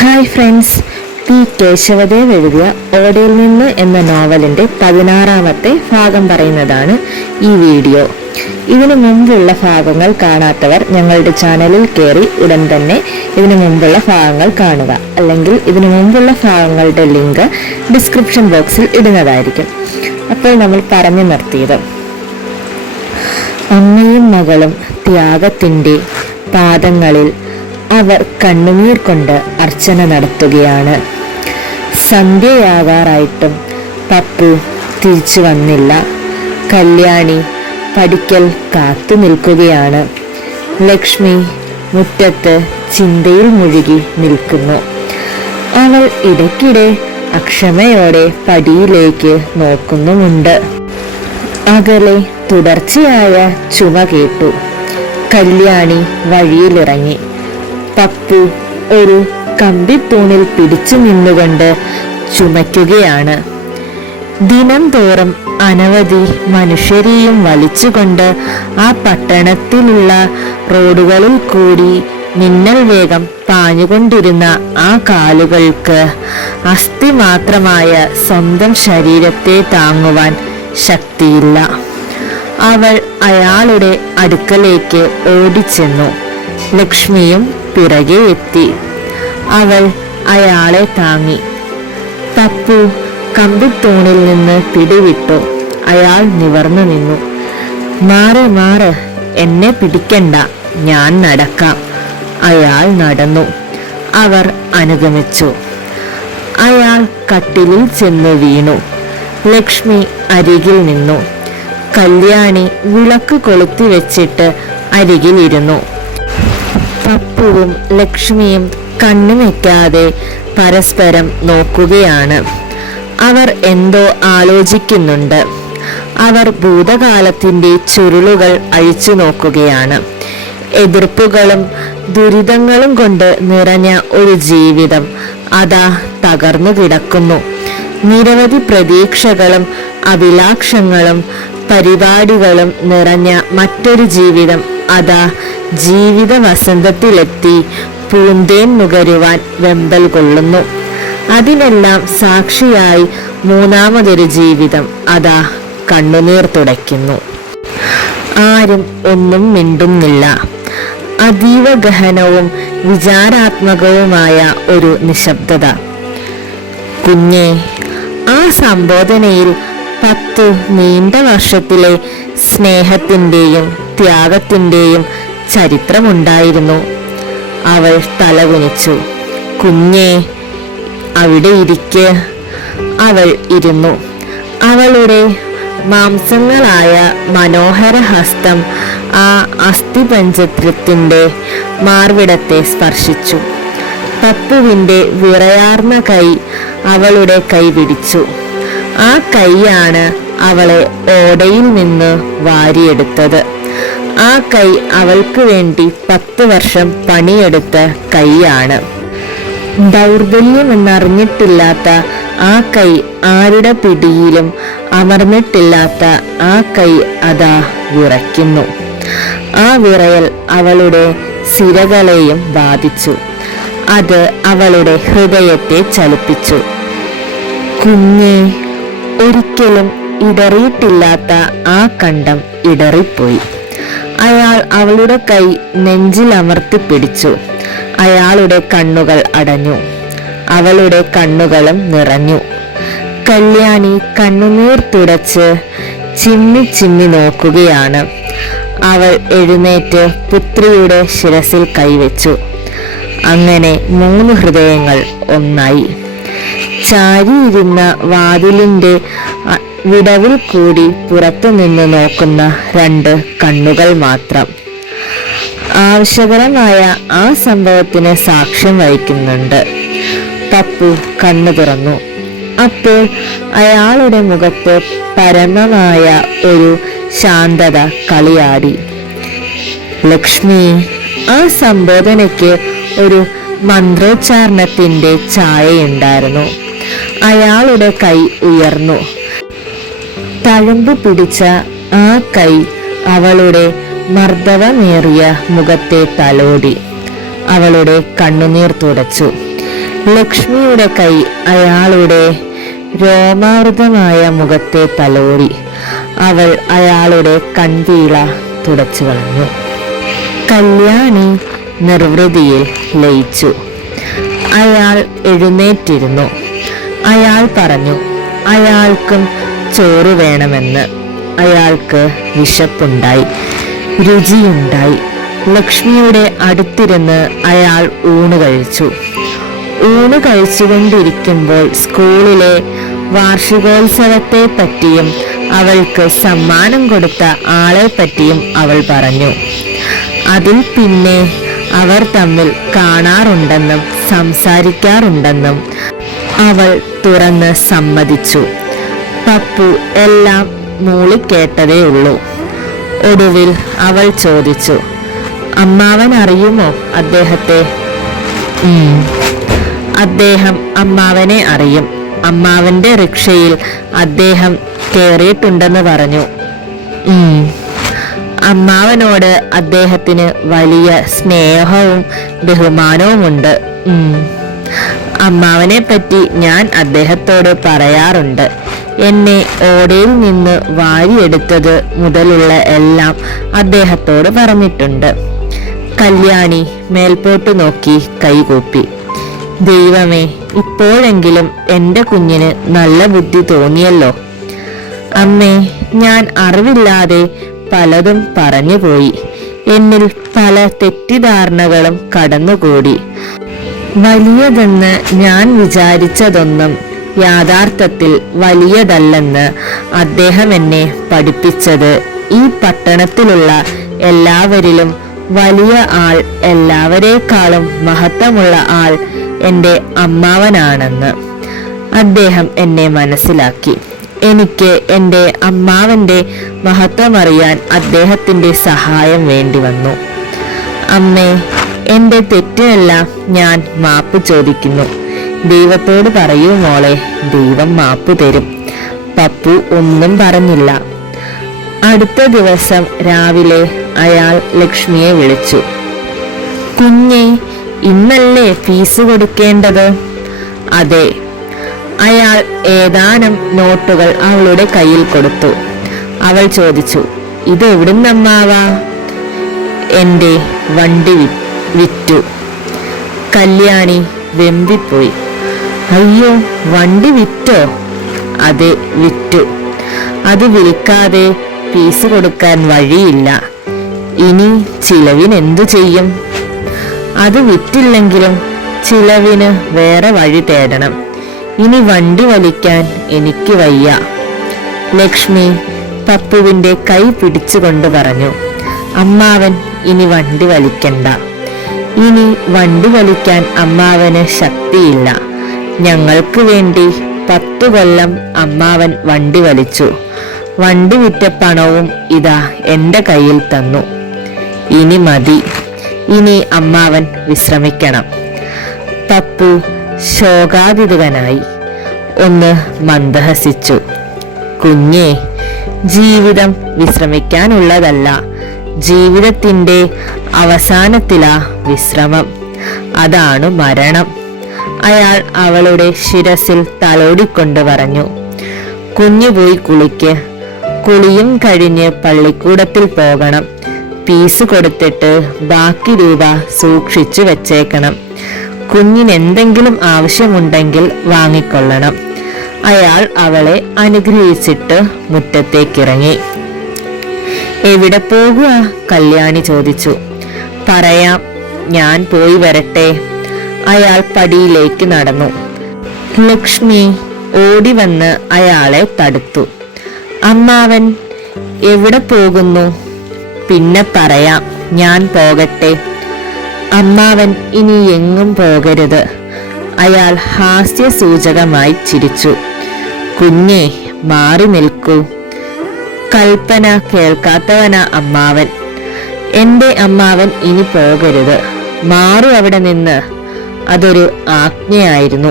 Hi friends P. Kesavadev എഴുതിയ ഓടയിൽ നിന്ന് എന്ന നോവലിന്റെ പതിനാറാമത്തെ ഭാഗം പറയുന്നതാണ് ഈ വീഡിയോ. ഇതിനു മുമ്പുള്ള ഭാഗങ്ങൾ കാണാത്തവർ ഞങ്ങളുടെ ചാനലിൽ കയറി ഉടൻ തന്നെ ഇതിനു മുമ്പുള്ള ഭാഗങ്ങൾ കാണുക. അല്ലെങ്കിൽ ഇതിനു മുമ്പുള്ള ഭാഗങ്ങളുടെ ലിങ്ക് ഡിസ്ക്രിപ്ഷൻ ബോക്സിൽ ഇടുന്നതായിരിക്കും. അപ്പോൾ നമ്മൾ പറഞ്ഞു നിർത്തിയത്. അമ്മയും മകളും ത്യാഗത്തിന്റെ പാദങ്ങളിൽ അവർ കണ്ണുനീർ കൊണ്ട് അർച്ചന നടത്തുകയാണ്. സന്ധ്യയാകാറായിട്ടും പപ്പു തിരിച്ചു വന്നില്ല. കല്യാണി പഠിക്കൽ കാത്തു നിൽക്കുകയാണ്. ലക്ഷ്മി മുറ്റത്ത് ചിന്തയിൽ മുഴുകി നിൽക്കുന്നു. അവൾ ഇടയ്ക്കിടെ അക്ഷമയോടെ പടിയിലേക്ക് നോക്കുന്നുമുണ്ട്. അകലെ തുടർച്ചയായ ചുമ കേട്ടു. കല്യാണി വഴിയിലിറങ്ങി. പപ്പു ഒരു കമ്പിത്തൂണിൽ പിടിച്ചു നിന്നുകൊണ്ട് ചുമയ്ക്കുകയാണ്. ദിനം തോറും അനവധി മനുഷ്യരെയും വലിച്ചുകൊണ്ട് ആ പട്ടണത്തിലുള്ള റോഡുകളിൽ കൂടി മിന്നൽ വേഗം പാഞ്ഞുകൊണ്ടിരുന്ന ആ കാലുകൾക്ക് അസ്ഥി മാത്രമായ സ്വന്തം ശരീരത്തെ താങ്ങുവാൻ ശക്തിയില്ല. അവൾ അയാളുടെ അടുക്കലേക്ക് ഓടിച്ചെന്നു. ലക്ഷ്മിയും പിറകെ എത്തി. അവൾ അയാളെ താങ്ങി. പപ്പു കമ്പിത്തൂണിൽ നിന്ന് പിടിവിട്ടു. അയാൾ നിവർന്നു നിന്നു. മാറ് മാറ് എന്നെ പിടിക്കണ്ട. ഞാൻ നടക്കാം. അയാൾ നടന്നു. അവർ അനുഗമിച്ചു. അയാൾ കട്ടിലിൽ ചെന്ന് വീണു. ലക്ഷ്മി അരികിൽ നിന്നു. കല്യാണി വിളക്ക് കൊളുത്തി വെച്ചിട്ട് അരികിലിരുന്നു പപ്പുവും ലക്ഷ്മിയും കണ്ണു പരസ്പരം നോക്കുകയാണ്. അവർ എന്തോ ആലോചിക്കുന്നുണ്ട്. അവർ ഭൂതകാലത്തിന്റെ ചുരുളുകൾ അഴിച്ചു നോക്കുകയാണ്. എതിർപ്പുകളും ദുരിതങ്ങളും കൊണ്ട് നിറഞ്ഞ ഒരു ജീവിതം അതാ തകർന്നു കിടക്കുന്നു. നിരവധി പ്രതീക്ഷകളും അഭിലാഷങ്ങളും പരിപാടികളും നിറഞ്ഞ മറ്റൊരു ജീവിതം അതാ ജീവിത വസന്തത്തിലെത്തി പൂന്തേൻ നുകരുവാൻ വെമ്പൽ കൊള്ളുന്നു. അതിനെല്ലാം സാക്ഷിയായി മൂന്നാമതൊരു ജീവിതം അതാ കണ്ണുനീർ തുടയ്ക്കുന്നു. ആരും ഒന്നും മിണ്ടുന്നില്ല. അതീവ ഗഹനവും വിചാരാത്മകവുമായ ഒരു നിശബ്ദത. കുഞ്ഞെ ആ സംബോധനയിൽ പത്തു നീണ്ട വർഷത്തിലെ സ്നേഹത്തിന്റെയും ത്യാഗത്തിന്റെയും ചരിത്രമുണ്ടായിരുന്നു. അവൾ തലകുനിച്ചു. കുഞ്ഞേ അവിടെ ഇരിക്ക് അവൾ ഇരുന്നു. അവളുടെ മാംസങ്ങളായ മനോഹര ഹസ്തം ആ അസ്ഥിപഞ്ചത്രത്തിന്റെ മാർവിടത്തെ സ്പർശിച്ചു. പപ്പുവിന്റെ വിറയാർന്ന കൈ അവളുടെ കൈ പിടിച്ചു. ആ കൈയാണ് അവളെ ഓടയിൽ നിന്ന് വാരിയെടുത്തത്. ആ കൈ അവൾക്ക് വേണ്ടി പത്ത് വർഷം പണിയെടുത്ത കൈയാണ്. ദൗർബല്യമെന്നറിഞ്ഞിട്ടില്ലാത്ത ആ കൈ ആരുടെ പിടിയിലും അമർന്നിട്ടില്ലാത്ത ആ കൈ അതാ വിറയ്ക്കുന്നു. ആ വിറയൽ അവളുടെ സിരകളെയും ബാധിച്ചു. അത് അവളുടെ ഹൃദയത്തെ ചലിപ്പിച്ചു. കുഞ്ഞെ ഒരിക്കലും ഇടറിയിട്ടില്ലാത്ത ആ കണ്ടം ഇടറിപ്പോയി. അയാൾ അവളുടെ കൈ നെഞ്ചിൽ അമർത്തി പിടിച്ചു. അയാളുടെ കണ്ണുകൾ അടഞ്ഞു. അവളുടെ കണ്ണുകളും നിറഞ്ഞു. കല്യാണി കണ്ണുനീർ തുടച്ച് ചിമ്മി ചിമ്മി നോക്കുകയാണ്. അവൾ എഴുന്നേറ്റ് പുത്രിയുടെ ശിരസിൽ കൈവച്ചു. അങ്ങനെ മൂന്ന് ഹൃദയങ്ങൾ ഒന്നായി. ചാരിയിരുന്ന വാതിലിന്റെ അ- വിടവിൽ കൂടി പുറത്തു നിന്ന് നോക്കുന്ന രണ്ട് കണ്ണുകൾ മാത്രം. ആവശ്യകരമായ ആ സംഭവത്തിന് സാക്ഷ്യം വഹിക്കുന്നുണ്ട്. പപ്പു കണ്ണു തുറന്നു. അപ്പോൾ അയാളുടെ മുഖത്ത് പരമമായ ഒരു ശാന്തത കളിയാടി. ലക്ഷ്മി ആ സംബോധനയ്ക്ക് ഒരു മന്ത്രോച്ചാരണത്തിന്റെ ഛായയുണ്ടായിരുന്നു അയാളുടെ കൈ ഉയർന്നു. തഴമ്പ് പിടിച്ച ആ കൈ അവളുടെ മർദ്ദവമേറിയ മുഖത്തെ തലോടി. അവളുടെ കണ്ണുനീർ തുടച്ചു. ലക്ഷ്മിയുടെ കൈ അയാളുടെ രോമാവൃതമായ മുഖത്തെ തലോടി. അവൾ അയാളുടെ കൺവീള തുടച്ചു കളഞ്ഞു. കല്യാണി നിർവൃതിയിൽ ലയിച്ചു. അയാൾ എഴുന്നേറ്റിരുന്നു. അയാൾ പറഞ്ഞു അയാൾക്കും ചോറ് വേണമെന്ന് അയാൾക്ക് വിശപ്പുണ്ടായി രുചിയുണ്ടായി. ലക്ഷ്മിയുടെ അടുത്തിരുന്ന് അയാൾ ഊണ് കഴിച്ചു. ഊണ് കഴിച്ചുകൊണ്ടിരിക്കുമ്പോൾ സ്കൂളിലെ വാർഷികോത്സവത്തെ പറ്റിയും അവൾക്ക് സമ്മാനം കൊടുത്ത ആളെ പറ്റിയും അവൾ പറഞ്ഞു. അതിൽ പിന്നെ അവർ തമ്മിൽ കാണാറുണ്ടെന്നും സംസാരിക്കാറുണ്ടെന്നും അവൾ തുറന്ന് സമ്മതിച്ചു. പപ്പു എല്ലാം മൂളിക്കേട്ടതേ ഉള്ളൂ. ഒടുവിൽ അവൾ ചോദിച്ചു അമ്മാവൻ അറിയുമോ അദ്ദേഹത്തെ? അദ്ദേഹം അമ്മാവനെ അറിയും. അമ്മാവന്റെ റിക്ഷയിൽ അദ്ദേഹം കയറിയിട്ടുണ്ടെന്ന് പറഞ്ഞു. അമ്മാവനോട് അദ്ദേഹത്തിന് വലിയ സ്നേഹവും ബഹുമാനവുമുണ്ട്. അമ്മാവനെ പറ്റി ഞാൻ അദ്ദേഹത്തോട് പറയാറുണ്ട്. എന്നെ ഓടയിൽ നിന്ന് വാരിയെടുത്തത് മുതലുള്ള എല്ലാം അദ്ദേഹത്തോട് പറഞ്ഞിട്ടുണ്ട്. കല്യാണി മേൽപോട്ട് നോക്കി കൈകൂപ്പി. ദൈവമേ ഇപ്പോഴെങ്കിലും എന്റെ കുഞ്ഞിന് നല്ല ബുദ്ധി തോന്നിയല്ലോ. അമ്മേ ഞാൻ അറിവില്ലാതെ പലതും പറഞ്ഞുപോയി. എന്നിൽ പല തെറ്റിദ്ധാരണകളും കടന്നുകൂടി. വലിയതെന്ന് ഞാൻ വിചാരിച്ചതൊന്നും യാഥാർത്ഥത്തിൽ വലിയതല്ലെന്ന് അദ്ദേഹം എന്നെ പഠിപ്പിച്ചത്. ഈ പട്ടണത്തിലുള്ള എല്ലാവരിലും വലിയ ആൾ എല്ലാവരേക്കാളും മഹത്വമുള്ള ആൾ എന്റെ അമ്മാവനാണെന്ന് അദ്ദേഹം എന്നെ മനസ്സിലാക്കി. എനിക്ക് എന്റെ അമ്മാവന്റെ മഹത്വമറിയാൻ അദ്ദേഹത്തിന്റെ സഹായം വേണ്ടി വന്നു. അമ്മേ എന്റെ തെറ്റിനെല്ലാം ഞാൻ മാപ്പ് ചോദിക്കുന്നു. ദൈവത്തോട് പറയൂ മോളെ ദൈവം മാപ്പ് തരും. പപ്പു ഒന്നും പറഞ്ഞില്ല. അടുത്ത ദിവസം രാവിലെ അയാൾ ലക്ഷ്മിയെ വിളിച്ചു. കുഞ്ഞെ ഇന്നല്ലേ ഫീസ് കൊടുക്കേണ്ടത്? അതെ അയാൾ ഏതാനും നോട്ടുകൾ അവളുടെ കയ്യിൽ കൊടുത്തു. അവൾ ചോദിച്ചു ഇത് എവിടുന്നമ്മാവാ എന്റെ വണ്ടി വിറ്റു. കല്യാണി വെമ്പിപ്പോയി. അയ്യോ വണ്ടി വിറ്റോ? അതെ വിറ്റു. അത് വിൽക്കാതെ പീസ് കൊടുക്കാൻ വഴിയില്ല. ഇനി ചിലവിന് എന്തു ചെയ്യും? അത് വിറ്റില്ലെങ്കിലും ചിലവിന് വേറെ വഴി തേടണം. ഇനി വണ്ടി വലിക്കാൻ എനിക്ക് വയ്യ. ലക്ഷ്മി പപ്പുവിന്റെ കൈ പിടിച്ചുകൊണ്ട് പറഞ്ഞു അമ്മാവൻ ഇനി വണ്ടി വലിക്കണ്ട. ഇനി വണ്ടി വലിക്കാൻ അമ്മാവന് ശക്തിയില്ല. ഞങ്ങൾക്ക് വേണ്ടി പത്തു കൊല്ലം അമ്മാവൻ വണ്ടി വലിച്ചു. വണ്ടി വിറ്റ പണവും ഇതാ എന്റെ കയ്യിൽ തന്നു. ഇനി മതി. ഇനി അമ്മാവൻ വിശ്രമിക്കണം. പപ്പു ശോകാതിതകനായി ഒന്ന് മന്ദഹസിച്ചു. കുഞ്ഞേ ജീവിതം വിശ്രമിക്കാനുള്ളതല്ല. ജീവിതത്തിന്റെ അവസാനത്തിലാ വിശ്രമം. അതാണ് മരണം. അയാൾ അവളുടെ ശിരസിൽ തലോടിക്കൊണ്ട് പറഞ്ഞു കുഞ്ഞു പോയി കുളിക്ക്. കുളിയും കഴിഞ്ഞ് പള്ളിക്കൂടത്തിൽ പോകണം. പീസ് കൊടുത്തിട്ട് ബാക്കി രൂപ സൂക്ഷിച്ചു വെച്ചേക്കണം. കുഞ്ഞിന് എന്തെങ്കിലും ആവശ്യമുണ്ടെങ്കിൽ വാങ്ങിക്കൊള്ളണം. അയാൾ അവളെ അനുഗ്രഹിച്ചിട്ട് മുറ്റത്തേക്കിറങ്ങി. എവിടെ പോകുക കല്യാണി ചോദിച്ചു. പറയാം. ഞാൻ പോയി വരട്ടെ. അയാൾ പടിയിലേക്ക് നടന്നു. ലക്ഷ്മി ഓടി വന്ന് അയാളെ തടുത്തു. അമ്മാവൻ എവിടെ പോകുന്നു? പിന്നെ പറയാം ഞാൻ പോകട്ടെ. അമ്മാവൻ ഇനി എങ്ങും പോകരുത്. അയാൾ ഹാസ്യ സൂചകമായി ചിരിച്ചു. കുഞ്ഞെ മാറി നിൽക്കൂ. കൽപ്പന കേൾക്കാത്തവനാ അമ്മാവൻ. എന്റെ അമ്മാവൻ ഇനി പോകരുത്. മാറു അവിടെ നിന്ന് അതൊരു ആജ്ഞയായിരുന്നു.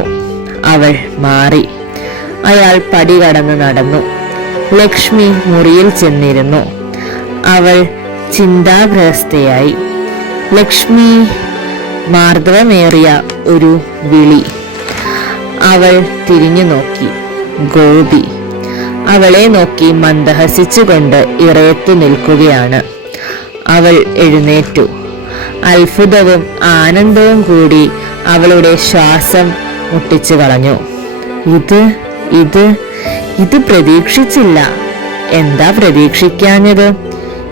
അവൾ മാറി. അയാൾ പടി കടന്ന് നടന്നു. ലക്ഷ്മി മുറിയിൽ ചെന്നിരുന്നു. അവൾ ചിന്താഗ്രസ്തയായി ലക്ഷ്മി മാർദ്ദവമേറിയ ഒരു വിളി. അവൾ തിരിഞ്ഞു നോക്കി. ഗോപി. അവളെ നോക്കി മന്ദഹസിച്ചുകൊണ്ട് ഇറയത്തു നിൽക്കുകയാണ്. അവൾ എഴുന്നേറ്റു. അത്ഭുതവും ആനന്ദവും കൂടി അവളുടെ ശ്വാസം മുട്ടിച്ചു കളഞ്ഞു. ഇത് ഇത് ഇത് പ്രതീക്ഷിച്ചില്ല. എന്താ പ്രതീക്ഷിക്കാഞ്ഞത്?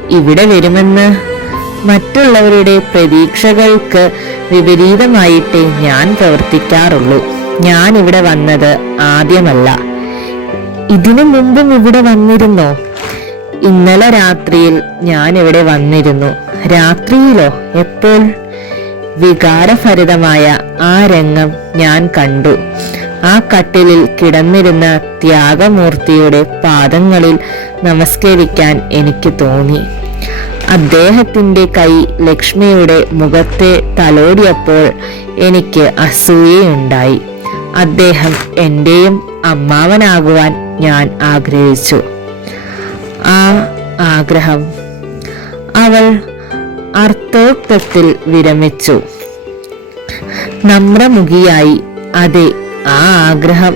ഇവിടെ വരുമെന്ന് മറ്റുള്ളവരുടെ പ്രതീക്ഷകൾക്ക് വിപരീതമായിട്ടേ ഞാൻ പ്രവർത്തിക്കാറുള്ളൂ. ഞാൻ ഇവിടെ വന്നത് ആദ്യമല്ല. ഇതിനു മുമ്പും ഇവിടെ വന്നിരുന്നോ? ഇന്നലെ രാത്രിയിൽ ഞാൻ ഇവിടെ വന്നിരുന്നു. രാത്രിയിലോ? എപ്പോൾ? വികാരഭരിതമായ ആ രംഗം ഞാൻ കണ്ടു. ആ കട്ടിലിൽ കിടന്നിരുന്ന ത്യാഗമൂർത്തിയുടെ പാദങ്ങളിൽ നമസ്കരിക്കാൻ എനിക്ക് തോന്നി. അദ്ദേഹത്തിന്റെ കൈ ലക്ഷ്മിയുടെ മുഖത്തെ തലോടിയപ്പോൾ എനിക്ക് അസൂയയുണ്ടായി. അദ്ദേഹം എന്റെയും അമ്മാവനാകുവാൻ ഞാൻ ആഗ്രഹിച്ചു. ആ ആഗ്രഹം അവൾ അർത്ഥോക്തത്തിൽ വിരമിച്ചു. നമ്രമുഖിയായി അതെ ആ ആഗ്രഹം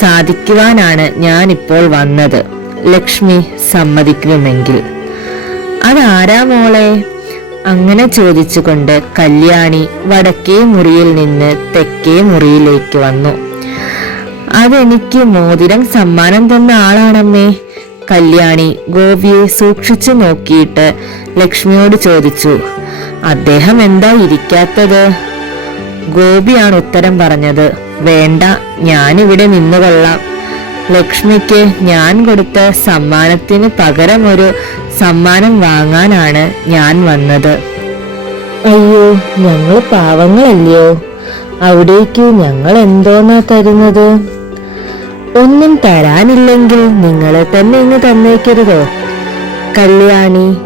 സാധിക്കുവാനാണ് ഞാനിപ്പോൾ വന്നത്. ലക്ഷ്മി സമ്മതിക്കുമെങ്കിൽ. അതാരാ മോളെ? അങ്ങനെ ചോദിച്ചുകൊണ്ട് കല്യാണി വടക്കേ മുറിയിൽ നിന്ന് തെക്കേ മുറിയിലേക്ക് വന്നു. അതെനിക്ക് മോതിരം സമ്മാനം തന്ന ആളാണമ്മേ. കല്യാണി ഗോപിയെ സൂക്ഷിച്ചു നോക്കിയിട്ട് ലക്ഷ്മിയോട് ചോദിച്ചു അദ്ദേഹം എന്താ ഇരിക്കാത്തത്? ഗോപിയാണ് ഉത്തരം പറഞ്ഞത് വേണ്ട ഞാനിവിടെ നിന്നുകൊള്ളാം. ലക്ഷ്മിക്ക് ഞാൻ കൊടുത്ത സമ്മാനത്തിന് പകരം ഒരു സമ്മാനം വാങ്ങാനാണ് ഞാൻ വന്നത്. അയ്യോ ഞങ്ങൾ പാവങ്ങളല്ലയോ? അവിടേക്ക് ഞങ്ങൾ എന്തോന്നാ തരുന്നത്? ഒന്നും തരാനില്ലെങ്കിൽ നിങ്ങളെ തന്നെ ഇങ്ങ് തന്നേക്കരുതോ? കല്യാണി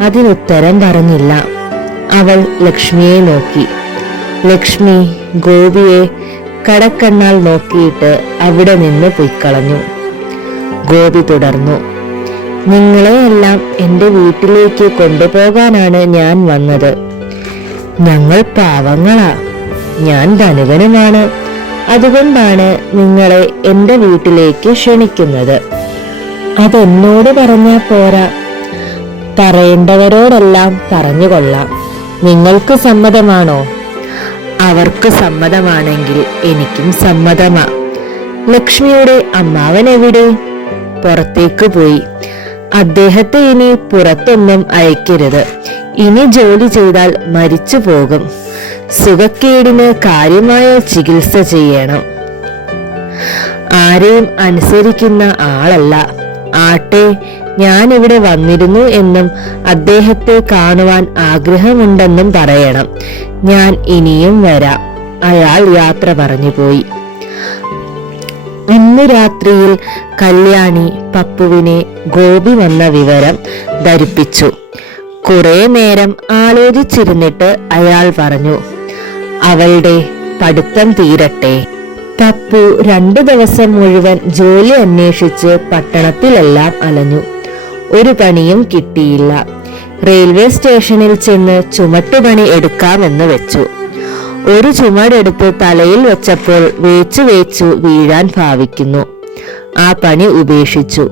അതിനുത്തരം പറഞ്ഞില്ല. അവൾ ലക്ഷ്മിയെ നോക്കി. ലക്ഷ്മി ഗോപിയെ കടക്കണ്ണാൽ നോക്കിയിട്ട് അവിടെ നിന്ന് പൊയ്ക്കളഞ്ഞു. ഗോപി തുടർന്നു. നിങ്ങളെയെല്ലാം എന്റെ വീട്ടിലേക്ക് കൊണ്ടുപോകാനാണ് ഞാൻ വന്നത്. ഞങ്ങൾ പാവങ്ങളാ. ഞാൻ ധനുകനുമാണ് അതുകൊണ്ടാണ് നിങ്ങളെ എന്റെ വീട്ടിലേക്ക് ക്ഷണിക്കുന്നത്. അതെന്നോട് പറഞ്ഞാൽ പോരാ. പറയേണ്ടവരോടെല്ലാം പറഞ്ഞുകൊള്ളാം. നിങ്ങൾക്ക് സമ്മതമാണോ? അവർക്ക് സമ്മതമാണെങ്കിൽ എനിക്കും സമ്മതമാ. ലക്ഷ്മിയുടെ അമ്മാവൻ എവിടെ? പുറത്തേക്ക് പോയി. അദ്ദേഹത്തെ ഇനി പുറത്തൊന്നും അയക്കരുത്. ഇനി ജോലി ചെയ്താൽ മരിച്ചു പോകും സുഖക്കേടിന് കാര്യമായ ചികിത്സ ചെയ്യണം. ആരെയും അനുസരിക്കുന്ന ആളല്ല. ആട്ടെ ഞാൻ ഇവിടെ വന്നിരുന്നു എന്നും അദ്ദേഹത്തെ കാണുവാൻ ആഗ്രഹമുണ്ടെന്നും പറയണം. ഞാൻ ഇനിയും വരാം. അയാൾ യാത്ര പറഞ്ഞു പോയി ഇന്ന് രാത്രിയിൽ കല്യാണി പപ്പുവിനെ ഗോപി വന്ന വിവരം ധരിപ്പിച്ചു. കുറെ നേരം ആലോചിച്ചിരുന്നിട്ട് അയാൾ പറഞ്ഞു അവളുടെ പഠിത്തം തീരട്ടെ. പപ്പു രണ്ടു ദിവസം മുഴുവൻ ജോലി അന്വേഷിച്ച് പട്ടണത്തിലെല്ലാം അലഞ്ഞു. ഒരു പണിയും കിട്ടിയില്ല. റെയിൽവേ സ്റ്റേഷനിൽ ചെന്ന് ചുമട്ടുപണി എടുക്കാമെന്ന് വെച്ചു. ഒരു ചുമടെടുത്ത് തലയിൽ വെച്ചപ്പോൾ വേച്ചു വേച്ചു വീഴാൻ ഭാവിക്കുന്നു. ആ പണി ഉപേക്ഷിച്ചു.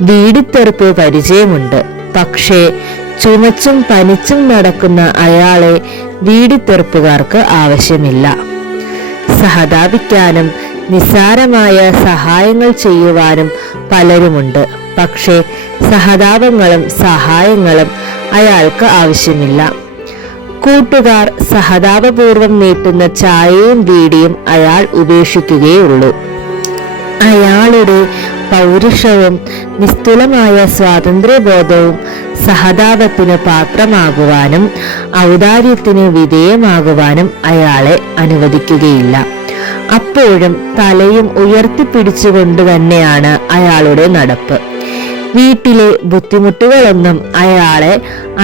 വീടിത്തെറുപ്പ് പരിചയമുണ്ട്. പക്ഷേ ചുമച്ചും പനിച്ചും നടക്കുന്ന അയാളെ വീടിത്തെറുപ്പുകാർക്ക് ആവശ്യമില്ല. സഹതാപിക്കാനും നിസ്സാരമായ സഹായങ്ങൾ ചെയ്യുവാനും പലരുമുണ്ട്. പക്ഷേ സഹതാപങ്ങളും സഹായങ്ങളും അയാൾക്ക് ആവശ്യമില്ല. കൂട്ടുകാർ സഹതാപപൂർവം നീട്ടുന്ന ചായയും വീടിയും അയാൾ ഉപേക്ഷിക്കുകയുള്ളൂ. അയാളുടെ പൗരുഷവും നിസ്തുലമായ സ്വാതന്ത്ര്യബോധവും സഹതാപത്തിന് പാത്രമാകുവാനും ഔദാര്യത്തിന് വിധേയമാകുവാനും അയാളെ അനുവദിക്കുകയില്ല. അപ്പോഴും തലയും ഉയർത്തിപ്പിടിച്ചുകൊണ്ട് തന്നെയാണ് അയാളുടെ നടപ്പ്. വീട്ടിലെ ബുദ്ധിമുട്ടുകളൊന്നും അയാളെ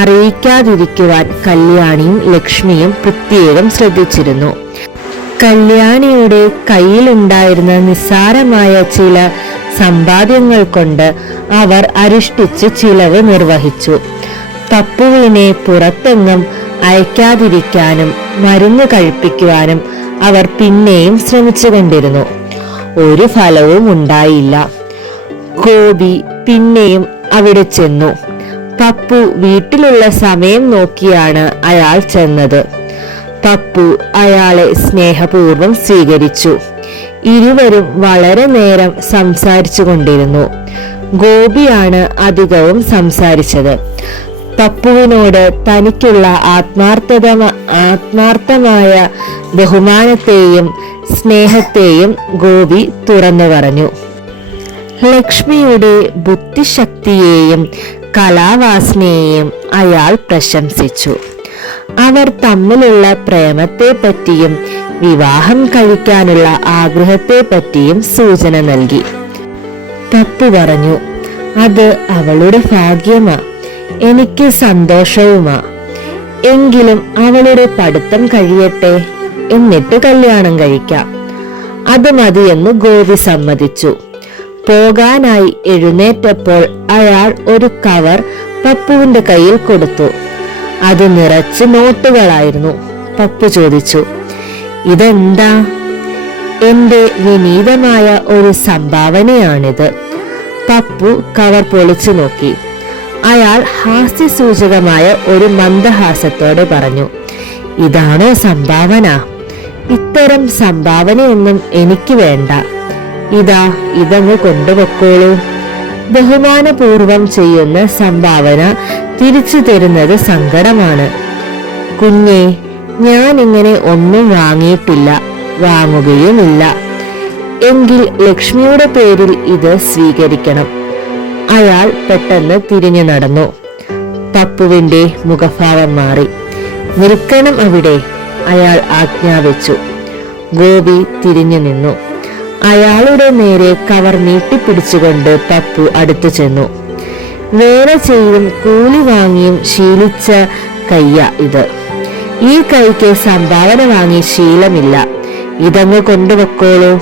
അറിയിക്കാതിരിക്കുവാൻ കല്യാണിയും ലക്ഷ്മിയും പ്രത്യേകം ശ്രദ്ധിച്ചിരുന്നു. കല്യാണിയുടെ കയ്യിലുണ്ടായിരുന്ന നിസ്സാരമായ ചില സമ്പാദ്യങ്ങൾ കൊണ്ട് അവർ അരിഷ്ടിച്ച് ചിലവ് നിർവഹിച്ചു. തപ്പുവിനെ പുറത്തെങ്ങും അയക്കാതിരിക്കാനും മരുന്ന് കഴിപ്പിക്കുവാനും അവർ പിന്നെയും ശ്രമിച്ചുകൊണ്ടിരുന്നു ഒരു ഫലവും ഉണ്ടായില്ല. ഗോപി പിന്നെയും അവിടെ ചെന്നു. പപ്പു വീട്ടിലുള്ള സമയം നോക്കിയാണ് അയാൾ ചെന്നത്. പപ്പു അയാളെ സ്നേഹപൂർവം സ്വീകരിച്ചു. ഇരുവരും വളരെ നേരം സംസാരിച്ചു കൊണ്ടിരുന്നു ഗോപിയാണ് അധികവും സംസാരിച്ചത്. പപ്പുവിനോട് തനിക്കുള്ള ആത്മാർത്ഥത ആത്മാർത്ഥമായ ബഹുമാനത്തെയും സ്നേഹത്തെയും ഗോപി തുറന്നു പറഞ്ഞു. ലക്ഷ്മിയുടെ ബുദ്ധിശക്തിയെയും കലാവാസനയെയും അയാൾ പ്രശംസിച്ചു. അവർ തമ്മിലുള്ള പ്രേമത്തെ പറ്റിയും വിവാഹം കഴിക്കാനുള്ള ആഗ്രഹത്തെ പറ്റിയും സൂചന നൽകി. പപ്പു പറഞ്ഞു അത് അവളുടെ ഭാഗ്യമാ എനിക്ക് സന്തോഷവുമാ. എങ്കിലും അവളുടെ പഠിത്തം കഴിയട്ടെ എന്നിട്ട് കല്യാണം കഴിക്കാം. അത് മതിയെന്ന് ഗോപി സമ്മതിച്ചു. പോകാനായി എഴുന്നേറ്റപ്പോൾ അയാൾ ഒരു കവർ പപ്പുവിന്റെ കയ്യിൽ കൊടുത്തു. അത് നിറച്ച് നോട്ടുകളായിരുന്നു. പപ്പു ചോദിച്ചു ഇതെന്താ? എന്റെ വിനീതമായ ഒരു സംഭാവനയാണിത്. പപ്പു കവർ പൊളിച്ചു നോക്കി. അയാൾ ഹാസ്യസൂചകമായ ഒരു മന്ദഹാസത്തോടെ പറഞ്ഞു ഇതാണോ സംഭാവന? ഇത്തരം സംഭാവനയൊന്നും എനിക്ക് വേണ്ട. ഇതാ ഇതങ്ങ് കൊണ്ടുവെക്കോളൂ. ബഹുമാനപൂർവം ചെയ്യുന്ന സംഭാവന തിരിച്ചു തരുന്നത് സങ്കടമാണ്. കുഞ്ഞെ ഞാൻ ഇങ്ങനെ ഒന്നും വാങ്ങിയിട്ടില്ല വാങ്ങുകയുമില്ല. എങ്കിൽ ലക്ഷ്മിയുടെ പേരിൽ ഇത് സ്വീകരിക്കണം. അയാൾ പെട്ടെന്ന് തിരിഞ്ഞു നടന്നു. പപ്പുവിന്റെ മുഖഭാവം മാറി. നിൽക്കണം അവിടെ അയാൾ ആജ്ഞാപിച്ചു. ഗോപി തിരിഞ്ഞു നിന്നു. അയാളുടെ നേരെ കവർ നീട്ടിപ്പിടിച്ചുകൊണ്ട് പപ്പു അടുത്തു ചെന്നു. വേറെ ചെയ്യും കൂലി വാങ്ങിയും ശീലിച്ച കയ്യ ഇത്. ഈ കൈക്ക് സംഭാവന വാങ്ങി ശീലമില്ല. ഇതങ്ങ് കൊണ്ടുവെക്കോളൂ.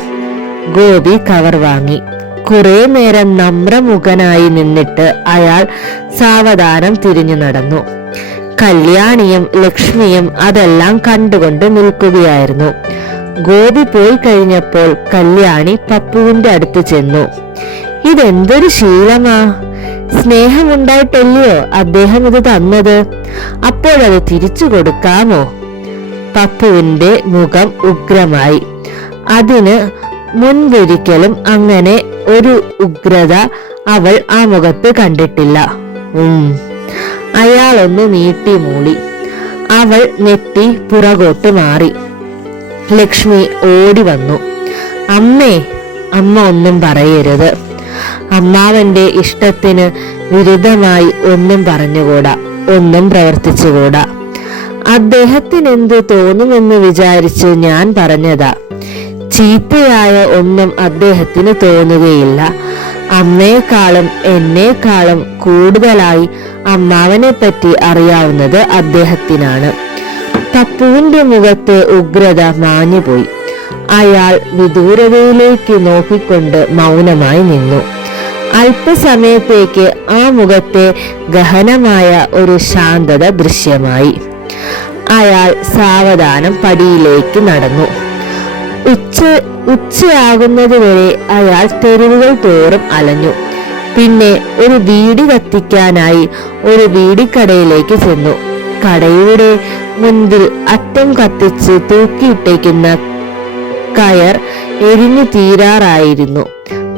ഗോപി കവർ വാങ്ങി. കുറെ നേരം നമ്രമുഖനായി നിന്നിട്ട് അയാൾ സാവധാനം തിരിഞ്ഞു നടന്നു. കല്യാണിയും ലക്ഷ്മിയും അതെല്ലാം കണ്ടുകൊണ്ട് നിൽക്കുകയായിരുന്നു. ഗോപി പോയി കഴിഞ്ഞപ്പോൾ കല്യാണി പപ്പുവിന്റെ അടുത്ത് ചെന്നു. ഇതെന്തൊരു ശീലമാ. സ്നേഹമുണ്ടായിട്ടല്ലയോ അദ്ദേഹം ഇത് തന്നത്? അപ്പോഴത് തിരിച്ചു കൊടുക്കാമോ? പപ്പുവിന്റെ മുഖം ഉഗ്രമായി. അതിന് മുൻപൊരിക്കലും അങ്ങനെ ഒരു ഉഗ്രത അവൾ ആ മുഖത്ത് കണ്ടിട്ടില്ല. ഉം. അയാളൊന്ന് നീട്ടി മൂളി. അവൾ നെറ്റി പുറകോട്ട് മാറി. ലക്ഷ്മി ഓടി വന്നു. അമ്മേ അമ്മ ഒന്നും പറയരുത്. അമ്മാവന്റെ ഇഷ്ടത്തിന് വിരുദ്ധമായി ഒന്നും പറഞ്ഞുകൂടാ ഒന്നും പ്രവർത്തിച്ചുകൂടാ. അദ്ദേഹത്തിന് എന്ത് തോന്നുമെന്ന് വിചാരിച്ച് ഞാൻ പറഞ്ഞതാ. ചീത്തയായ ഒന്നും അദ്ദേഹത്തിന് തോന്നുകയില്ല. അമ്മയെക്കാളും എന്നെക്കാളും കൂടുതലായി അമ്മാവനെ പറ്റി അറിയാവുന്നത് അദ്ദേഹത്തിനാണ്. പപ്പുവിന്റെ മുഖത്ത് ഉഗ്രത മാഞ്ഞുപോയി. അയാൾ വിദൂരതയിലേക്ക് നോക്കിക്കൊണ്ട് മൗനമായി നിന്നു. അല്പസമയത്തേക്ക് ആ മുഖത്തെ ഗഹനമായ ഒരു ശാന്തത ദൃശ്യമായി. അയാൾ സാവധാനം പടിയിലേക്ക് നടന്നു. ഉച്ച ഉച്ചയാകുന്നതുവരെ അയാൾ തെരുവുകൾ തോറും അലഞ്ഞു. പിന്നെ ഒരു വീടി കത്തിക്കാനായി ഒരു വീടിക്കടയിലേക്ക് ചെന്നു. കടയുടെ മുൻപിൽ അറ്റം കത്തിച്ച് തൂക്കിയിട്ടേക്കുന്ന കയർ എരിഞ്ഞു തീരാറായിരുന്നു.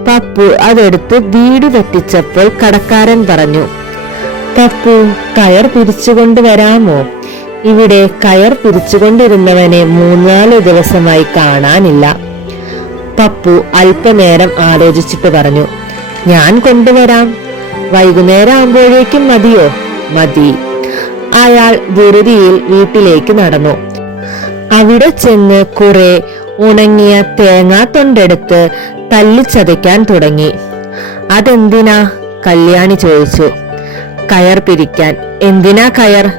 പപ്പു അതെടുത്ത് വീട് കത്തിച്ചപ്പോൾ കടക്കാരൻ പറഞ്ഞു പപ്പു കയർ പിരിച്ചുകൊണ്ട് വരാമോ? ഇവിടെ കയർ പിരിച്ചുകൊണ്ടിരുന്നവനെ മൂന്നാൽ ദിവസമായി കാണാനില്ല. പപ്പു അല്പനേരം ആലോചിച്ചിട്ട് പറഞ്ഞു ഞാൻ കൊണ്ടുവരാം. വൈകുന്നേരം ആകുമ്പോഴേക്കും മതിയോ? മതി. അയാൾ ധൃതിയിൽ വീട്ടിലേക്ക് നടന്നു. അവിടെ ചെന്ന് കുറെ ഉണങ്ങിയ തേങ്ങാത്തൊണ്ടെടുത്ത് തല്ലിച്ചതയ്ക്കാൻ തുടങ്ങി. അതെന്തിനാ? കല്യാണി ചോദിച്ചു. കയർ പിരിക്കാൻ. എന്തിനാ കയർ?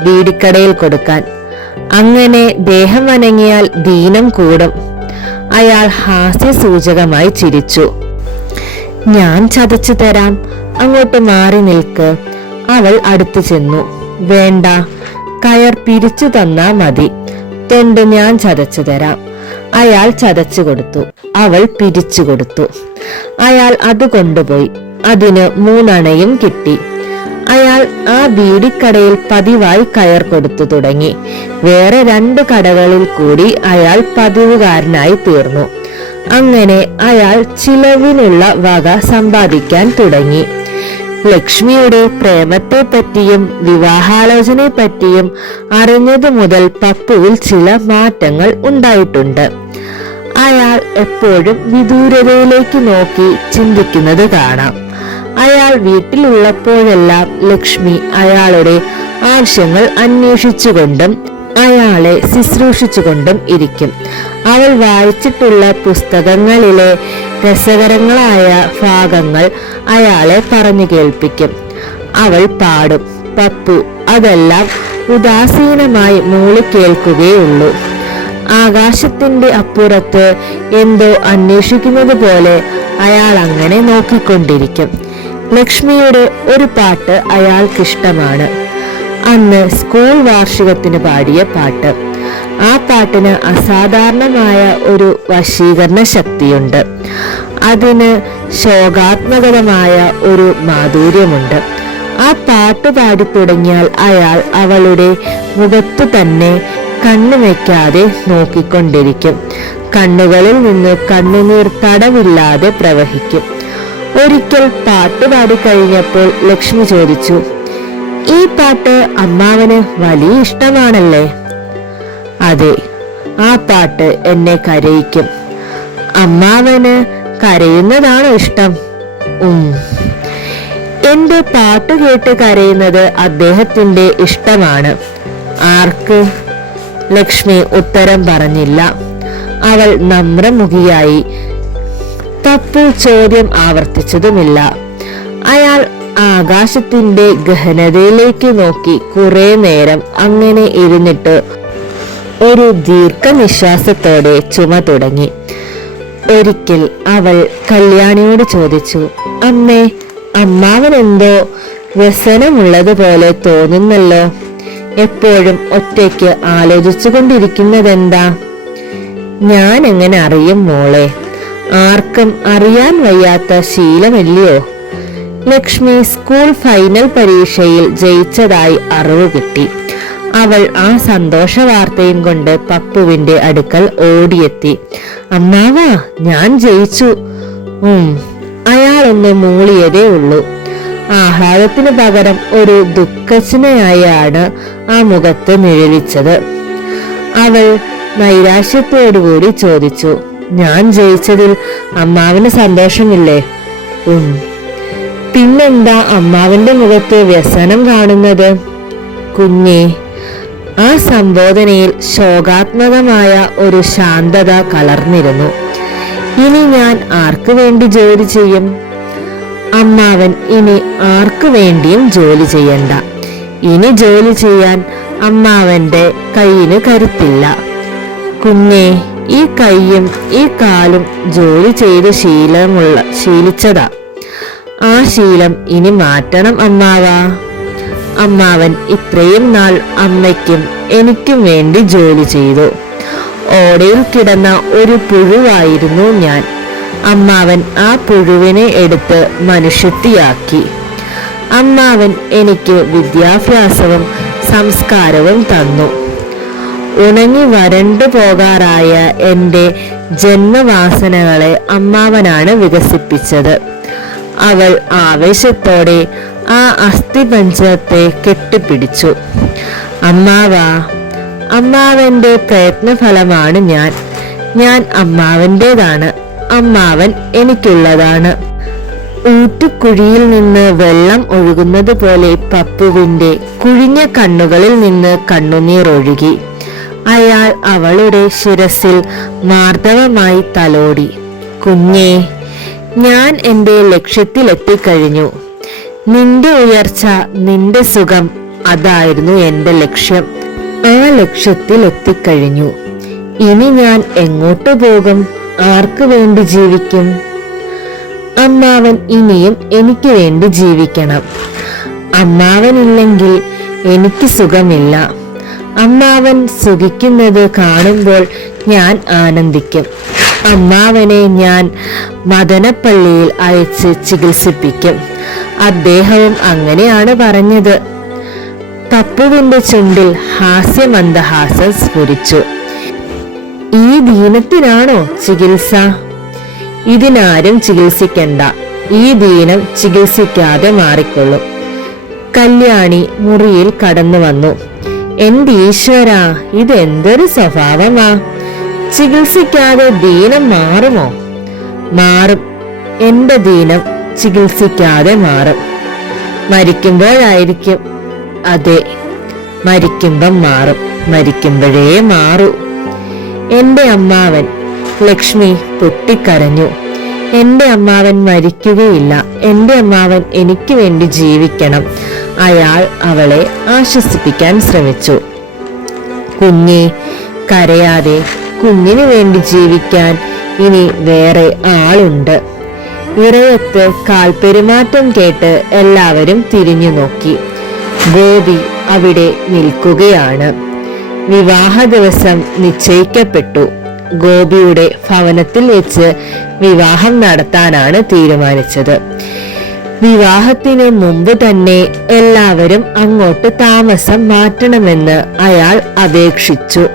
വീടിക്കടയിൽ കൊടുക്കാൻ. അങ്ങനെ ദേഹം വനങ്ങിയാൽ ദീനം കൂടും. അയാൾ ഹാസ്യസൂചകമായി ചിരിച്ചു. ഞാൻ ചതച്ചു തരാം. അങ്ങോട്ട് മാറി നിൽക്ക് അവൾ അടുത്തു ചെന്നു. വേണ്ട. കയർ പിരിച്ചു തന്നാ മതി. തൊണ്ട് ഞാൻ ചതച്ചു തരാം. അയാൾ ചതച്ചു കൊടുത്തു. അവൾ പിരിച്ചു കൊടുത്തു. അയാൾ അത് കൊണ്ടുപോയി. അതിന് മൂന്നണയും കിട്ടി. അയാൾ ആ ബീഡിക്കടയിൽ പതിവായി കയർ കൊടുത്തു തുടങ്ങി. വേറെ രണ്ട് കടകളിൽ കൂടി അയാൾ പതിവുകാരനായി തീർന്നു. അങ്ങനെ അയാൾ ചിലവിനുള്ള വക സമ്പാദിക്കാൻ തുടങ്ങി. ലക്ഷ്മിയുടെ പ്രേമത്തെ പറ്റിയും വിവാഹാലോചനയെ പറ്റിയും അറിഞ്ഞതു മുതൽ പപ്പുവിൽ ചില മാറ്റങ്ങൾ ഉണ്ടായിട്ടുണ്ട്. അയാൾ എപ്പോഴും വിദൂരതയിലേക്ക് നോക്കി ചിന്തിക്കുന്നത് കാണാം. അയാൾ വീട്ടിലുള്ളപ്പോഴെല്ലാം ലക്ഷ്മി അയാളുടെ ആവശ്യങ്ങൾ അന്വേഷിച്ചുകൊണ്ടും അയാളെ ശുശ്രൂഷിച്ചുകൊണ്ടും ഇരിക്കും. അവൾ വായിച്ചിട്ടുള്ള പുസ്തകങ്ങളിലെ രസകരങ്ങളായ ഭാഗങ്ങൾ അയാളെ പറഞ്ഞു കേൾപ്പിക്കും. അവൾ പാടും. പപ്പു അതെല്ലാം ഉദാസീനമായി മൂളി കേൾക്കുകയുള്ളൂ. ആകാശത്തിന്റെ അപ്പുറത്ത് എന്തോ അന്വേഷിക്കുന്നത് പോലെ അയാൾ അങ്ങനെ നോക്കിക്കൊണ്ടിരിക്കും. ലക്ഷ്മിയുടെ ഒരു പാട്ട് അയാൾക്കിഷ്ടമാണ്. അന്ന് സ്കൂൾ വാർഷികത്തിന് പാടിയ പാട്ട്. ആ പാട്ടിന് അസാധാരണമായ ഒരു വശീകരണ ശക്തിയുണ്ട്. അതിന് ശോകാത്മകതമായ ഒരു മാധുര്യമുണ്ട്. ആ പാട്ട് പാടി തുടങ്ങിയാൽ അയാൾ അവളുടെ മുഖത്ത് തന്നെ കണ്ണു വയ്ക്കാതെ നോക്കിക്കൊണ്ടിരിക്കും. കണ്ണുകളിൽ നിന്ന് കണ്ണുനീർ തടവില്ലാതെ പ്രവഹിക്കും. ഒരിക്കൽ പാട്ട് പാടി കഴിഞ്ഞപ്പോൾ ലക്ഷ്മി ചോദിച്ചു ഈ പാട്ട് അമ്മാവന് വലിയ ഇഷ്ടമാണല്ലേ? അതെ ആ പാട്ട് എന്നെ കരയിക്കും. അമ്മാവന് കരയുന്നതാണോ ഇഷ്ടം. എന്റെ പാട്ട് കേട്ട് കരയുന്നത് അദ്ദേഹത്തിന്റെ ഇഷ്ടമാണ്. ആർക്ക്? ലക്ഷ്മി ഉത്തരം പറഞ്ഞില്ല. അവൾ നമ്രമുഖിയായി. തപ്പു ചോദ്യം ആവർത്തിച്ചതുമില്ല. അയാൾ ആകാശത്തിന്റെ ഗഹനതയിലേക്ക് നോക്കി കുറെ നേരം അങ്ങനെ ഇരുന്നിട്ട് ഒരു ദീർഘനിശ്വാസത്തോടെ ചുമ തുടങ്ങി. ഒരിക്കൽ അവൾ കല്യാണിയോട് ചോദിച്ചു അമ്മേ അമ്മാവനെന്തോ വ്യസനമുള്ളതുപോലെ തോന്നുന്നല്ലോ. എപ്പോഴും ഒറ്റയ്ക്ക് ആലോചിച്ചുകൊണ്ടിരിക്കുന്നതെന്താ? ഞാൻ എങ്ങനെ അറിയും മോളെ? ആർക്കും അറിയാൻ വയ്യാത്ത ശീലമല്ലയോ? ലക്ഷ്മി സ്കൂൾ ഫൈനൽ പരീക്ഷയിൽ ജയിച്ചതായി അറിവ് കിട്ടി. അവൾ ആ സന്തോഷ വാർത്തയും കൊണ്ട് പപ്പുവിന്റെ അടുക്കൽ ഓടിയെത്തി. അമ്മാവാ ഞാൻ ജയിച്ചു. ഉം അയാളൊന്ന് മൂളിയതേ ഉള്ളൂ. ആഹ്ലാദത്തിന് പകരം ഒരു ദുഃഖചനയായാണ് ആ മുഖത്ത് നിഴലിച്ചത്. അവൾ നൈരാശ്യത്തോടുകൂടി ചോദിച്ചു ഞാൻ ജയിച്ചതിൽ അമ്മാവിന് സന്തോഷമില്ലേ? ഉം പിന്നെന്താ അമ്മാവന്റെ മുഖത്ത് വ്യസനം കാണുന്നത്? കുഞ്ഞെ ആ സംബോധനയിൽ ശോകാത്മകമായ ഒരു ശാന്തത കലർന്നിരുന്നു. ഇനി ഞാൻ ആർക്കു വേണ്ടി ജോലി ചെയ്യും? അമ്മാവൻ ഇനി ആർക്കു വേണ്ടിയും ജോലി ചെയ്യണ്ട. ഇനി ജോലി ചെയ്യാൻ അമ്മാവന്റെ കയ്യിന് കരുത്തില്ല. കുഞ്ഞെ ഈ കൈയും ഈ കാലും ജോലി ചെയ്ത് ശീലമുള്ള ശീലിച്ചതാ. ആ ശീലം ഇനി മാറ്റണം അമ്മാവാ. അമ്മാവൻ ഇത്രയും നാൾ അമ്മയ്ക്കും എനിക്കും വേണ്ടി ജോലി ചെയ്തു. ഓടയിൽ കിടന്ന ഒരു പുഴുവായിരുന്നു ഞാൻ. അമ്മാവൻ ആ പുഴുവിനെ എടുത്ത് മനുഷ്യത്തിയാക്കി. അമ്മാവൻ എനിക്ക് വിദ്യാഭ്യാസവും സംസ്കാരവും തന്നു. ഉണങ്ങി വരണ്ടു പോകാറായ എന്റെ ജന്മവാസനകളെ അമ്മാവനാണ് വികസിപ്പിച്ചത്. അവൾ ആവേശത്തോടെ ആ അസ്ഥിപഞ്ചത്തെ കെട്ടിപ്പിടിച്ചു. അമ്മാവ അമ്മാവന്റെ പ്രയത്നഫലമാണ് ഞാൻ. ഞാൻ അമ്മാവന്റെതാണ് അമ്മാവൻ എനിക്കുള്ളതാണ്. ഊറ്റുകുഴിയിൽ നിന്ന് വെള്ളം ഒഴുകുന്നത് പോലെ പപ്പുവിന്റെ കുഴിഞ്ഞ കണ്ണുകളിൽ നിന്ന് കണ്ണുനീർ ഒഴുകി. അയാൾ അവളുടെ ശിരസിൽ മാർദ്ദവമായി തലോടി. കുഞ്ഞേ ഞാൻ എന്റെ ലക്ഷ്യത്തിലെത്തിക്കഴിഞ്ഞു. നിന്റെ ഉയർച്ച നിന്റെ സുഖം അതായിരുന്നു എന്റെ ലക്ഷ്യം. ആ ലക്ഷ്യത്തിൽ എത്തിക്കഴിഞ്ഞു ഇനി ഞാൻ എങ്ങോട്ട് പോകും? ആർക്കു വേണ്ടി ജീവിക്കും? അമ്മാവൻ ഇനിയും എനിക്ക് വേണ്ടി ജീവിക്കണം. അമ്മാവൻ ഇല്ലെങ്കിൽ എനിക്ക് സുഖമില്ല. അമ്മാവൻ സുഖിക്കുന്നത് കാണുമ്പോൾ ഞാൻ ആനന്ദിക്കും. അമ്മാവനെ ഞാൻ മദനപ്പള്ളിയിൽ അയച്ച് ചികിത്സിപ്പിക്കും. അദ്ദേഹവും അങ്ങനെയാണ് പറഞ്ഞത്. പപ്പുവിന്റെ ചുണ്ടിൽ ഹാസ്യമന്ദഹാസം സ്ഫുരിച്ചു. ഈ ദീനത്തിനാണോ ചികിത്സ? ഇതിനാരും ചികിത്സിക്കണ്ട. ഈ ദീനം ചികിത്സിക്കാതെ മാറിക്കൊള്ളും. കല്യാണി മുറിയിൽ കടന്നു വന്നു എന്റെ ഈശ്വര ഇതെന്തൊരു സ്വഭാവമാ? ചികിത്സിക്കാതെ ദീനം മാറുമോ? മാറും. എന്റെ ദീനം ചികിത്സിക്കാതെ മാറും. മരിക്കുമ്പോഴായിരിക്കും. അതെ മരിക്കുമ്പം മാറും. മരിക്കുമ്പോഴേ മാറൂ. എന്റെ അമ്മാവൻ ലക്ഷ്മി പൊട്ടിക്കരഞ്ഞു. എന്റെ അമ്മാവൻ മരിക്കുകയില്ല. എന്റെ അമ്മാവൻ എനിക്ക് വേണ്ടി ജീവിക്കണം. അയാൾ അവളെ ആശ്വസിപ്പിക്കാൻ ശ്രമിച്ചു. കുഞ്ഞെ കരയാതെ കുഞ്ഞിനു വേണ്ടി ജീവിക്കാൻ ഇനി വേറെ ആളുണ്ട്. ഇറയത്ത് കാൽപെരുമാറ്റം കേട്ട് എല്ലാവരും തിരിഞ്ഞു നോക്കി. ഗോപി അവിടെ നിൽക്കുകയാണ്. വിവാഹ ദിവസം നിശ്ചയിക്കപ്പെട്ടു. ഗോപിയുടെ ഭവനത്തിൽ വെച്ച് വിവാഹം നടത്താനാണ് തീരുമാനിച്ചത്. വിവാഹത്തിന് മുമ്പ് തന്നെ എല്ലാവരും അങ്ങോട്ട് താമസം മാറ്റണമെന്ന് അയാൾ അപേക്ഷിച്ചു.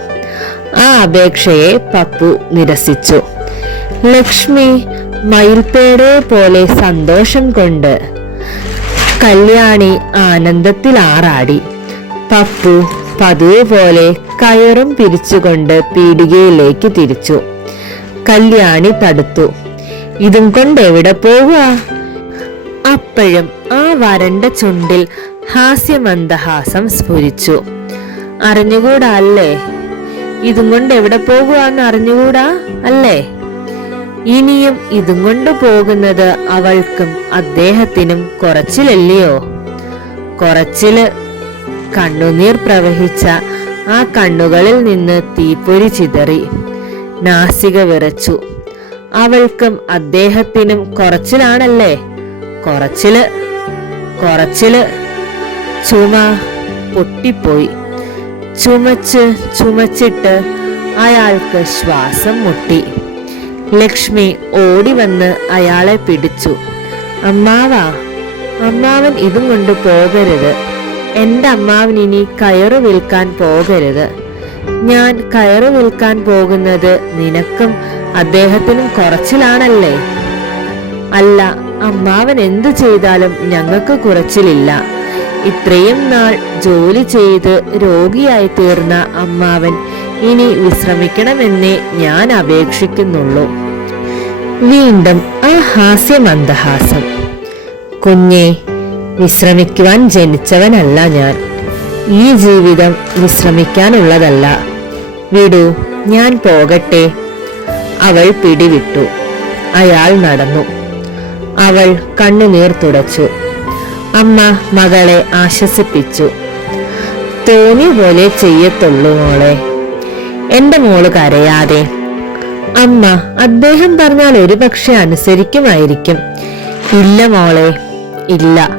ആ അപേക്ഷയെ പപ്പു നിരസിച്ചു. ലക്ഷ്മി മയിൽപേടെ പോലെ സന്തോഷം കൊണ്ട് കല്യാണി ആനന്ദത്തിൽ ആറാടി. പപ്പു പതിവ് പോലെ കയറും പിരിച്ചുകൊണ്ട് പീടികയിലേക്ക് തിരിച്ചു. കല്യാണി തടുത്തു ഇതും കൊണ്ട് എവിടെ പോവുക? അപ്പോഴും ആ വരണ്ട ചുണ്ടിൽ ഹാസ്യമന്ദഹാസം സ്ഫുരിച്ചു. അറിഞ്ഞുകൂടാ അല്ലേ? ഇതും കൊണ്ട് എവിടെ പോകുവാന്ന് അറിഞ്ഞുകൂടാ അല്ലേ? ഇനിയും ഇതും കൊണ്ട് പോകുന്നത് അവൾക്കും അദ്ദേഹത്തിനും കുറച്ചിലല്ലയോ? കുറച്ചിൽ കണ്ണുനീർ പ്രവഹിച്ച ആ കണ്ണുകളിൽ നിന്ന് തീപ്പൊരി ചിതറി നാസിക വിറച്ചു. അവൾക്കും അദ്ദേഹത്തിനും കുറച്ചിലാണല്ലേ? കുറച്ചിൽ കുറച്ചിൽ ചുമ പൊട്ടിപ്പോയി. ചുമച്ച് ചുമച്ചിട്ട് അയാൾക്ക് ശ്വാസം മുട്ടി. ലക്ഷ്മി ഓടി വന്ന് അയാളെ പിടിച്ചു. അമ്മാവാ അമ്മാവൻ ഇതും കൊണ്ട് പോകരുത്. എന്റെ അമ്മാവൻ ഇനി കയറു വിൽക്കാൻ പോകരുത്. ഞാൻ കയറ് വിൽക്കാൻ പോകുന്നത് നിനക്കും അദ്ദേഹത്തിനും കുറച്ചിലാണല്ലേ? അല്ല അമ്മാവൻ എന്തു ചെയ്താലും ഞങ്ങൾക്ക് കുറച്ചിലില്ല. ഇത്രയും നാൾ ജോലി ചെയ്ത് രോഗിയായി തീർന്ന അമ്മാവൻ ഇനി വിശ്രമിക്കണമെന്നേ ഞാൻ അപേക്ഷിക്കുന്നുള്ളൂ. വീണ്ടും ആ ഹാസ്യമന്ദഹാസം. കുഞ്ഞെ വിശ്രമിക്കുവാൻ ജനിച്ചവനല്ല ഞാൻ. ഈ ജീവിതം വിശ്രമിക്കാനുള്ളതല്ല. വിടൂ ഞാൻ പോകട്ടെ. അവൾ പിടിവിട്ടു. അയാൾ നടന്നു. അവൾ കണ്ണുനീർ തുടച്ചു. അമ്മ മകളെ ആശ്വസിപ്പിച്ചു. തോന്നിയ പോലെ ചെയ്യത്തുള്ളൂ മോളെ. എന്റെ മോൾ കരയാതെ. അമ്മ അദ്ദേഹം പറഞ്ഞാൽ ഒരുപക്ഷെ അനുസരിക്കുമായിരിക്കും. ഇല്ല മോളെ ഇല്ല.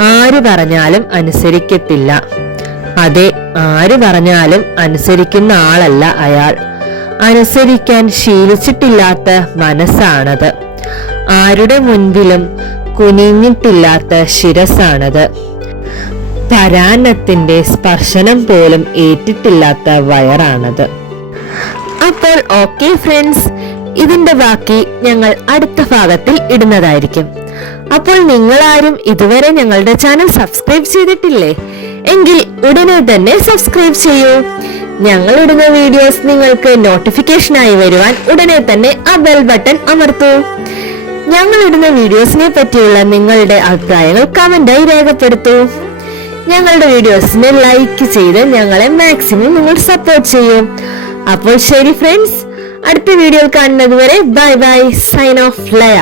ആര് പറഞ്ഞാലും അനുസരിക്കത്തില്ല. അതെ ആര് പറഞ്ഞാലും അനുസരിക്കുന്ന ആളല്ല അയാൾ. അനുസരിക്കാൻ ശീലിച്ചിട്ടില്ലാത്ത മനസ്സാണത്. ആരുടെ മുൻപിലും കുനിഞ്ഞിട്ടില്ലാത്ത ശിരസാണത്. പരാന്നത്തിന്റെ സ്പർശനം പോലും ഏറ്റിട്ടില്ലാത്ത വയറാണത്. അപ്പോൾ ഓക്കെ ഫ്രണ്ട്സ് ഇതിന്റെ ബാക്കി ഞങ്ങൾ അടുത്ത ഭാഗത്തിൽ ഇടുന്നതായിരിക്കും. അപ്പോൾ നിങ്ങൾ ആരും ഇതുവരെ ഞങ്ങളുടെ ചാനൽ സബ്സ്ക്രൈബ് ചെയ്തിട്ടില്ലേ? എങ്കിൽ ഉടനെ തന്നെ സബ്സ്ക്രൈബ് ചെയ്യൂ. ഞങ്ങൾ ഇടുന്ന വീഡിയോസ് നിങ്ങൾക്ക് നോട്ടിഫിക്കേഷനായി വരുവാൻ ഉടനെ തന്നെ ആ ബെൽ ബട്ടൺ അമർത്തൂ. ഞങ്ങൾ ഇടുന്ന വീഡിയോസിനെ പറ്റിയുള്ള നിങ്ങളുടെ അഭിപ്രായങ്ങൾ കമന്റായി രേഖപ്പെടുത്തൂ. ഞങ്ങളുടെ വീഡിയോസിനെ ലൈക്ക് ചെയ്ത് ഞങ്ങളെ മാക്സിമം നിങ്ങൾ സപ്പോർട്ട് ചെയ്യൂ. അപ്പോൾ ശരി ഫ്രണ്ട്സ് അടുത്ത വീഡിയോയിൽ കാണുന്നത് വരെ bye bye sign off Laya.